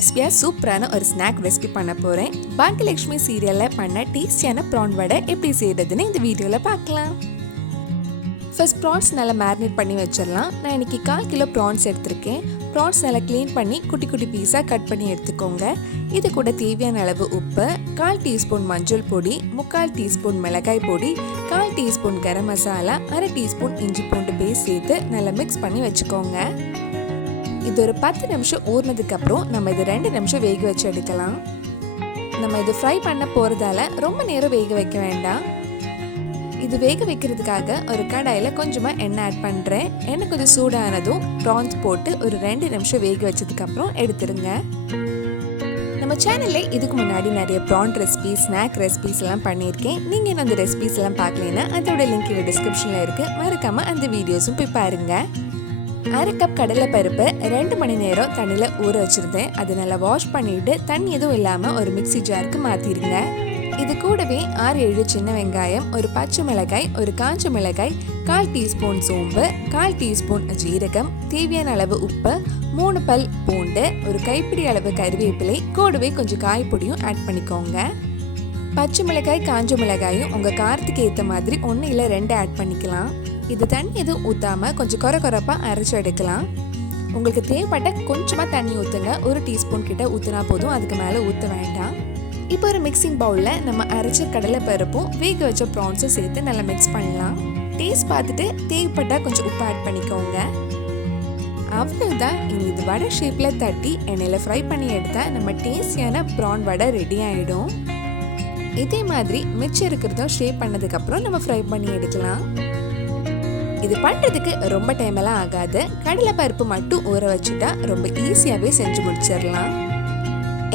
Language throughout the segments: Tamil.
கிறிஸ்பியா சூப்பரான ஒரு ஸ்நாக் ரெசிபி பண்ண போறேன். பாக்யலக்ஷ்மி சீரியல்ல பண்ண டேஸ்டியான ப்ரான் வடை எப்படி செய்யறதுன்னு இந்த வீடியோல பார்க்கலாம். ஃபர்ஸ்ட் ப்ரான்ஸ் நல்லா மேரினேட் பண்ணி வச்சிடலாம். நான் இன்னைக்கு 1/4 கிலோ ப்ரான்ஸ் எடுத்திருக்கேன். ப்ரான்ஸ் நல்லா க்ளீன் பண்ணி குட்டி குட்டி பீஸாக கட் பண்ணி எடுத்துக்கோங்க. இது கூட தேவையான அளவு உப்பு, 1/4 டீஸ்பூன் மஞ்சள் பொடி, 3/4 டீஸ்பூன் மிளகாய் பொடி, 1/4 டீஸ்பூன் கரம் மசாலா, 1/2 டீஸ்பூன் இஞ்சி பூண்டு பேஸ்ட் சேர்த்து நல்லா மிக்ஸ் பண்ணி வச்சுக்கோங்க. இது ஒரு 10 நிமிஷம் ஊறினதுக்கு அப்புறம் நம்ம இது 2 நிமிஷம் வேக வச்சு எடுக்கலாம். நம்ம இது ஃப்ரை பண்ண போகிறதால ரொம்ப நேரம் வேக வைக்க வேண்டாம். இது வேக வைக்கிறதுக்காக ஒரு கடாயில் கொஞ்சமாக எண்ணெய் ஆட் பண்ணுறேன். எண்ணெய் கொஞ்சம் சூடானதும் ப்ரான்ஸ் போட்டு ஒரு 2 நிமிஷம் வேக வச்சதுக்கப்புறம் எடுத்துருங்க. நம்ம சேனலில் இதுக்கு முன்னாடி நிறைய ப்ரான் ரெசிபிஸ், ஸ்நாக் ரெசிபிஸ் எல்லாம் பண்ணியிருக்கேன். நீங்கள் இன்னும் அந்த ரெசிபிஸ் எல்லாம் பார்க்கலன்னா அதோட லிங்க் இந்த டிஸ்கிரிப்ஷனில் இருக்குது. மறக்காமல் அந்த வீடியோஸும் போய் பாருங்கள். 1/2 கப் கடலை பருப்பு 2 மணி நேரம் தண்ணியில் ஊற வச்சுருந்தேன். அதை நல்லா வாஷ் பண்ணிவிட்டு தண்ணி எதுவும் இல்லாமல் ஒரு மிக்ஸி ஜாருக்கு மாற்றிடுங்க. இது கூடவே 6-7 சின்ன வெங்காயம், ஒரு பச்சை மிளகாய், ஒரு காஞ்ச மிளகாய், 1/4 டீஸ்பூன் சோம்பு, 1/4 டீஸ்பூன் ஜீரகம், தேவையான அளவு உப்பு, 3 பல் பூண்டு, ஒரு கைப்பிடி அளவு கறிவேப்பிலை, கூடவே கொஞ்சம் காய்பொடியும் ஆட் பண்ணிக்கோங்க. பச்சை மிளகாய், காஞ்ச மிளகாயும் உங்கள் காரத்துக்கு ஏற்ற மாதிரி 1 இல்லை 2 ஆட் பண்ணிக்கலாம். இது தண்ணி எதுவும் ஊற்றாமல் கொஞ்சம் கொரப்பாக அரைச்சி எடுக்கலாம். உங்களுக்கு தேவைப்பட்ட கொஞ்சமாக தண்ணி ஊற்றுங்க. 1 டீஸ்பூன் கிட்ட ஊற்றினா போதும், அதுக்கு மேலே ஊற்ற வேண்டாம். இப்போ ஒரு மிக்சிங் பவுலில் நம்ம அரைச்ச கடலை பருப்பும் வேக வச்ச ப்ரான்ஸும் சேர்த்து நல்லா மிக்ஸ் பண்ணலாம். டேஸ்ட் பார்த்துட்டு தேவைப்பட்டால் கொஞ்சம் உப்பு ஆட் பண்ணிக்கோங்க. அவ்வளோதான். இனி இது வடை ஷேப்பில் தட்டி எண்ணெயில் ஃப்ரை பண்ணி எடுத்தால் நம்ம டேஸ்டியான ப்ரான் வடை ரெடி ஆகிடும். இதே மாதிரி மிச்சம் இருக்கிறதும் ஷேப் பண்ணதுக்கப்புறம் நம்ம ஃப்ரை பண்ணி எடுக்கலாம். இது பண்ணுறதுக்கு ரொம்ப டைம் எல்லாம் ஆகாது. கடலை பருப்பு மட்டும் ஊற வச்சுட்டா ரொம்ப ஈஸியாகவே செஞ்சு முடிச்சிடலாம்.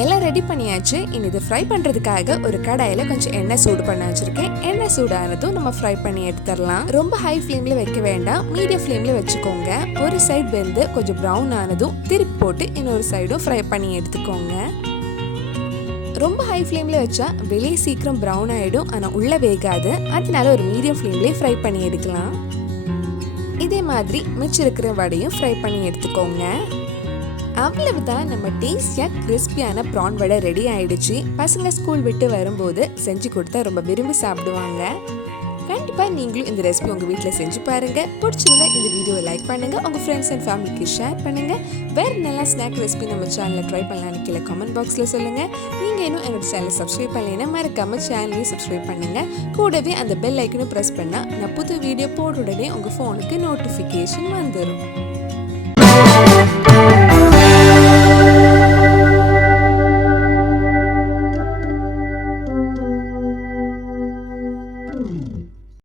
எல்லாம் ரெடி பண்ணியாச்சு. இனி இது ஃப்ரை பண்ணுறதுக்காக ஒரு கடாயில் கொஞ்சம் எண்ணெய் சூடு பண்ண வச்சுருக்கேன். எண்ணெய் சூடானதும் நம்ம ஃப்ரை பண்ணி எடுத்துடலாம். ரொம்ப ஹை ஃப்ளேமில் வைக்க வேண்டாம், மீடியம் ஃப்ளேமில் வச்சுக்கோங்க. ஒரு சைடு வெந்து கொஞ்சம் ப்ரௌன் ஆனதும் திருப்பி போட்டு இன்னொரு சைடும் ஃப்ரை பண்ணி எடுத்துக்கோங்க. ரொம்ப ஹை ஃப்ளேமில் வச்சா வெளியே சீக்கிரம் ப்ரௌன் ஆகிடும், ஆனால் உள்ளே வேகாது. அதனால ஒரு மீடியம் ஃப்ளேம்லேயே ஃப்ரை பண்ணி எடுக்கலாம். இதே மாதிரி மிச்சம் இருக்கிற வடையும் ஃப்ரை பண்ணி எடுத்துக்கோங்க. அவ்வளவுதான், நம்ம டேஸ்டியாக கிறிஸ்பியான ப்ரான் வடை ரெடி ஆயிடுச்சு. பசங்க ஸ்கூல் விட்டு வரும்போது செஞ்சு கொடுத்தா ரொம்ப விரும்பி சாப்பிடுவாங்க. கண்டிப்பாக நீங்களும் இந்த ரெசிபி உங்கள் வீட்டில் செஞ்சு பாருங்கள். பிடிச்சிருந்தா இந்த வீடியோவை லைக் பண்ணுங்கள், உங்கள் ஃப்ரெண்ட்ஸ் அண்ட் ஃபேமிலிக்கு ஷேர் பண்ணுங்கள். வேறு நல்லா ஸ்நாக் ரெசிபி நம்ம சேனலில் ட்ரை பண்ணலான்னு கீழே கமெண்ட் பாக்ஸில் சொல்லுங்கள். நீங்கள் இன்னும் என்னோட சேனலை சப்ஸ்கிரைப் பண்ணலைன்னா மறக்காமல் சேனலையும் சப்ஸ்கிரைப் பண்ணுங்கள். கூடவே அந்த பெல் ஐக்கனும் ப்ரெஸ் பண்ணால் நான் புது வீடியோ போட உடனே உங்கள் ஃபோனுக்கு நோட்டிஃபிகேஷன் வந்துடும்.